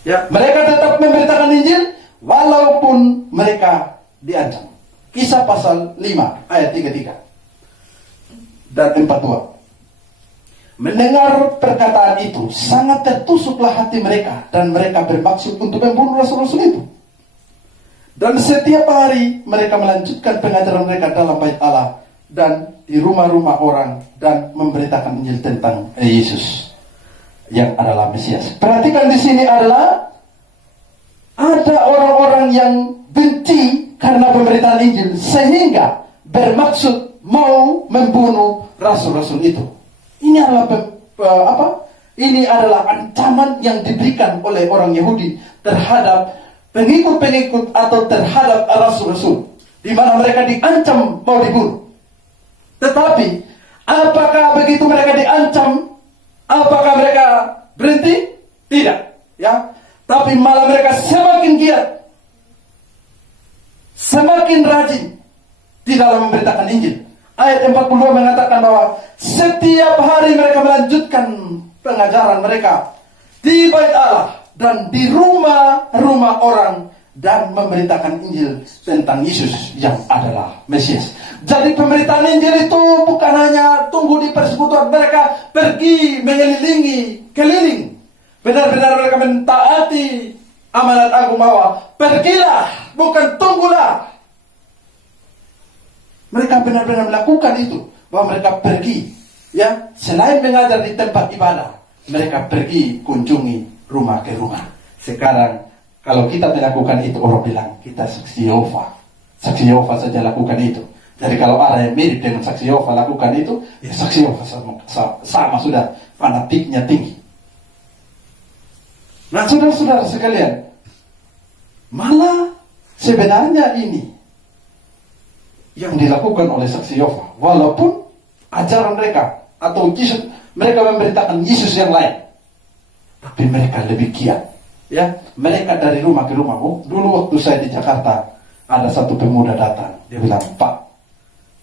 Ya, mereka tetap memberitakan Injil walaupun mereka diancam. Kisah pasal 5 ayat 33 dan 42. Mendengar perkataan itu, sangat tertusuklah hati mereka, dan mereka bermaksud untuk membunuh rasul-rasul itu. Dan setiap hari mereka melanjutkan pengajaran mereka dalam bait Allah dan di rumah-rumah orang, dan memberitakan Injil tentang Yesus yang adalah Mesias. Perhatikan di sini adalah ada orang-orang yang benci karena pemberitaan Injil, sehingga bermaksud mau membunuh rasul-rasul itu. Ini adalah Ini adalah ancaman yang diberikan oleh orang Yahudi terhadap pengikut-pengikut atau terhadap rasul-rasul, di mana mereka diancam mau dibunuh. Tetapi apakah begitu mereka diancam, apakah mereka berhenti? Tidak, ya. Tapi malah mereka semakin giat, semakin rajin di dalam memberitakan Injil. Ayat 42 mengatakan bahwa setiap hari mereka melanjutkan pengajaran mereka di bait Allah dan di rumah-rumah orang, dan memberitakan Injil tentang Yesus yang adalah Mesias. Jadi pemberitaan Injil itu bukan hanya tunggu di persekutuan, mereka pergi mengelilingi keliling. Benar-benar mereka mentaati amanat agung bahwa pergilah, bukan tunggulah. Mereka benar-benar melakukan itu, bahwa mereka pergi, ya, selain mengajar di tempat ibadah, mereka pergi kunjungi rumah ke rumah. Sekarang kalau kita melakukan itu, orang bilang kita saksi Yehova. Saksi Yehova saja lakukan itu. Jadi kalau ada yang mirip dengan saksi Yehova lakukan itu, ya saksi Yehova sama sudah fanatiknya tinggi. Nah, saudara-saudara sekalian, malah sebenarnya ini yang dilakukan oleh saksi Yehova, walaupun ajaran mereka atau Yesus, mereka memberitakan Yesus yang lain, tapi mereka lebih giat, ya. Mereka dari rumah ke rumah. Dulu waktu saya di Jakarta, ada satu pemuda datang, dia bilang, "Pak,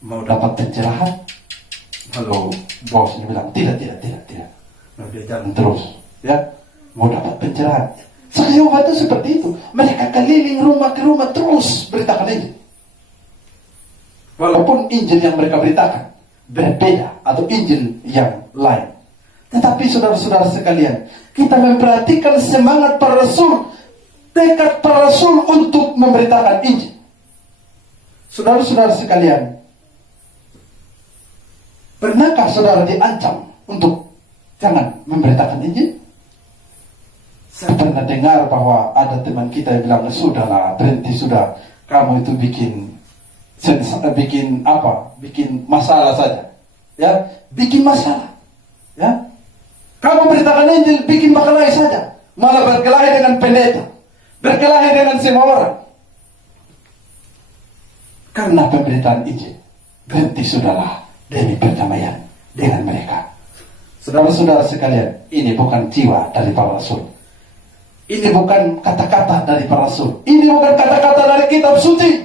mau dapat pencerahan?" Halo bos, dia bilang, tidak. Nah, dia jalan terus, ya, mau dapat pencerahan. Saksi Yehova itu seperti itu. Mereka keliling rumah ke rumah terus beritakan Injil. Walaupun Injil yang mereka beritakan berbeda atau Injil yang lain. Tetapi saudara-saudara sekalian, kita memperhatikan semangat para rasul, tekad para rasul untuk memberitakan Injil. Saudara-saudara sekalian, pernahkah saudara diancam untuk jangan memberitakan Injil? Saya pernah dengar bahwa ada teman kita yang bilang, "Sudahlah, berhenti sudah. Kamu itu bikin masalah saja, ya, bikin masalah, ya. Kamu beritakan Injil, bikin berkelahi saja, malah berkelahi dengan pendeta, berkelahi dengan semua orang karena pemberitaan Injil. Berhenti sudahlah demi perdamaian dengan mereka." Saudara-saudara sekalian, ini bukan jiwa dari para rasul. Ini bukan kata-kata dari para rasul. Ini bukan kata-kata dari kitab suci.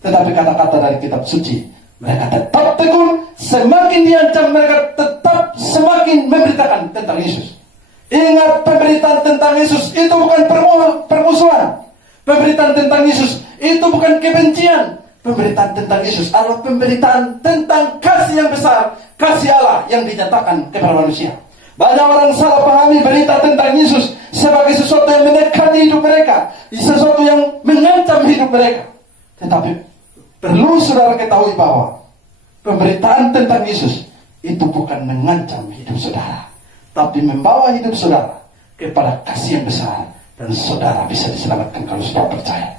Tetapi kata-kata dari kitab suci. Mereka tetap tekun. Semakin diancam, mereka tetap semakin memberitakan tentang Yesus. Ingat, pemberitaan tentang Yesus itu bukan permusuhan. Pemberitaan tentang Yesus itu bukan kebencian. Pemberitaan tentang Yesus adalah pemberitaan tentang kasih yang besar. Kasih Allah yang dinyatakan kepada manusia. Banyak orang salah pahami berita tentang Yesus sebagai sesuatu yang menekan hidup mereka, sesuatu yang mengancam hidup mereka. Tetapi perlu saudara ketahui bahwa pemberitaan tentang Yesus itu bukan mengancam hidup saudara, tapi membawa hidup saudara kepada kasih yang besar, dan saudara bisa diselamatkan kalau saudara percaya.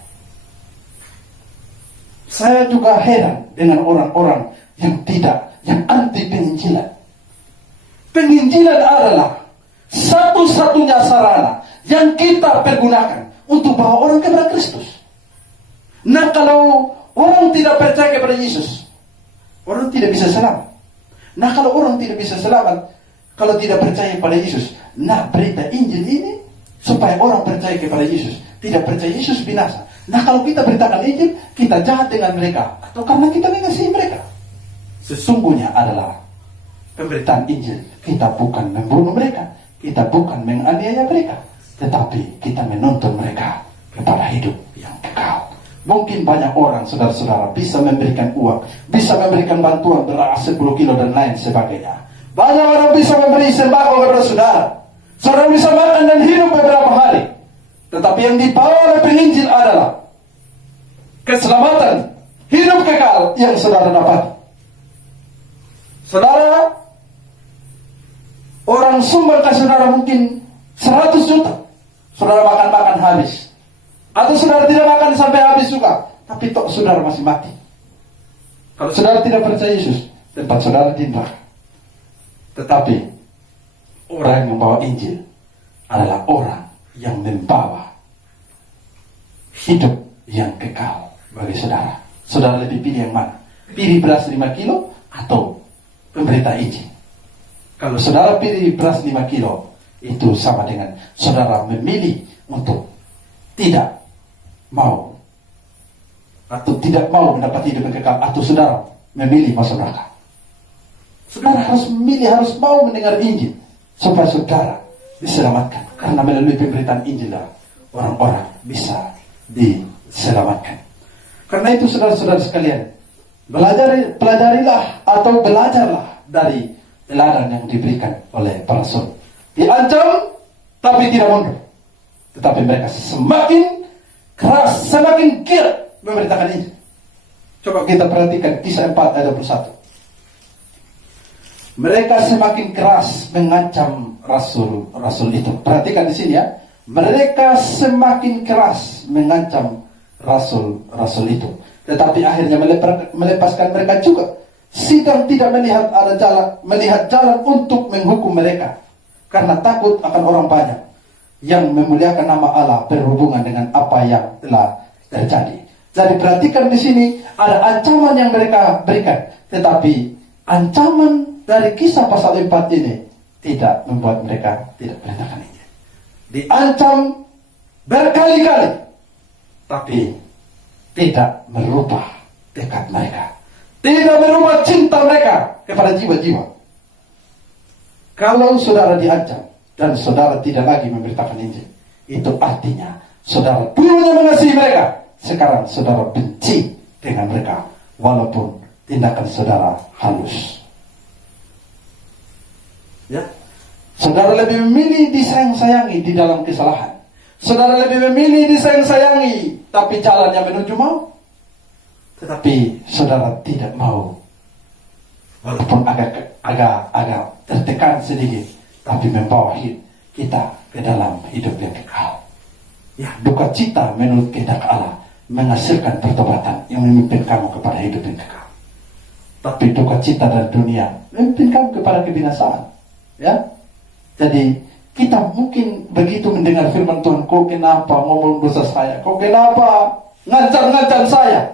Saya juga heran dengan orang-orang yang anti penginjilan. Penginjilan adalah satu-satunya sarana yang kita pergunakan untuk bawa orang kepada Kristus. Nah, kalau orang tidak percaya kepada Yesus, orang tidak bisa selamat. Nah, kalau orang tidak bisa selamat, kalau tidak percaya kepada Yesus, nah, berita Injil ini supaya orang percaya kepada Yesus. Tidak percaya Yesus binasa. Nah, kalau kita beritakan Injil, kita jahat dengan mereka, atau karena kita mengasihi mereka. Sesungguhnya adalah pemberitaan Injil, kita bukan membunuh mereka, kita bukan menganiaya mereka, tetapi kita menuntun mereka kepada hidup yang kekal. Mungkin banyak orang, saudara-saudara, bisa memberikan uang, bisa memberikan bantuan beras 10 kilo dan lain sebagainya. Banyak orang bisa memberi sembako kepada saudara. Saudara bisa makan dan hidup beberapa hari. Tetapi yang dibawa oleh penginjil adalah keselamatan, hidup kekal yang saudara dapat. Saudara, orang sumbang ke saudara mungkin 100 juta. Saudara makan-makan habis. Atau saudara tidak makan sampai habis juga, tapi tok saudara masih mati. Kalau saudara tidak percaya Yesus, tempat saudara di neraka. Tetapi orang yang membawa Injil adalah orang yang membawa hidup yang kekal bagi saudara. Saudara lebih pilih yang mana? Pilih beras 5 kilo atau pemberita Injil? Kalau saudara pilih beras 5 kilo, itu sama dengan saudara memilih untuk tidak mau atau tidak mau mendapat hidup yang kekal, atau saudara memilih masuk neraka. Saudara harus memilih, harus mau mendengar Injil supaya saudara diselamatkan. Karena melalui pemberitaan Injil orang-orang bisa diselamatkan. Karena itu saudara-saudara sekalian, pelajarilah atau belajarlah dari teladan yang diberikan oleh para rasul. Diancam tapi tidak mundur, tetapi mereka semakin keras, semakin giat memberitakan Injil. Coba kita perhatikan Kisah 4 ayat 21. Mereka semakin keras mengancam rasul itu. Perhatikan di sini ya. Mereka semakin keras mengancam rasul itu. Tetapi akhirnya melepaskan mereka juga. Sidang tidak melihat jalan untuk menghukum mereka, karena takut akan orang banyak yang memuliakan nama Allah berhubungan dengan apa yang telah terjadi. Jadi perhatikan di sini ada ancaman yang mereka berikan, tetapi ancaman dari Kisah pasal 4 ini tidak membuat mereka tidak beritakan ini. Diancam berkali-kali, tapi tidak merubah tekad mereka, tidak merubah cinta mereka kepada jiwa-jiwa. Kalau saudara diancam dan saudara tidak lagi memberitakan Injil, itu artinya saudara dulunya mengasihi mereka, sekarang saudara benci dengan mereka, walaupun tindakan saudara halus. Ya, saudara lebih memilih disayang-sayangi di dalam kesalahan. Saudara lebih memilih disayang-sayangi tapi jalannya menuju mau. Tetapi saudara tidak mau, walaupun agak tertekan sedikit, tapi membawa kita ke dalam hidup yang kekal. Ya, duka cita menurut kehendak Allah menghasilkan pertobatan yang memimpin kamu kepada hidup yang kekal. Tapi duka cita dari dunia memimpin kamu kepada kebinasaan. Ya, jadi kita mungkin begitu mendengar firman Tuhan, kau kenapa ngomong dosa saya? Kau kenapa ngancam saya?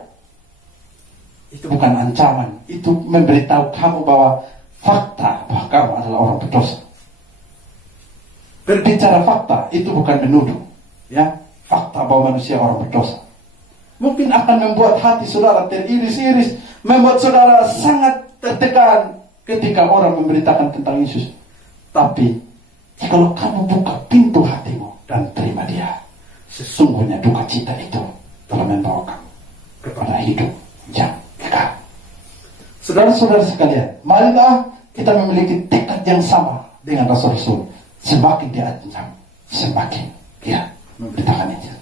Itu bukan ancaman, itu memberitahu kamu bahwa fakta bahwa kamu adalah orang berdosa. Berbicara fakta itu bukan menuduh, ya. Fakta bahwa manusia orang berdosa mungkin akan membuat hati saudara teriris-iris, membuat saudara sangat tertekan ketika orang memberitakan tentang Yesus. Tapi jikalau kamu buka pintu hatimu dan terima Dia, sesungguhnya duka cita itu telah membawa kamu kepada hidup yang kekal. Saudara-saudara sekalian, marilah kita memiliki tekad yang sama dengan rasul-rasul. Semakin diancam, semakin giat memberitakan Injil.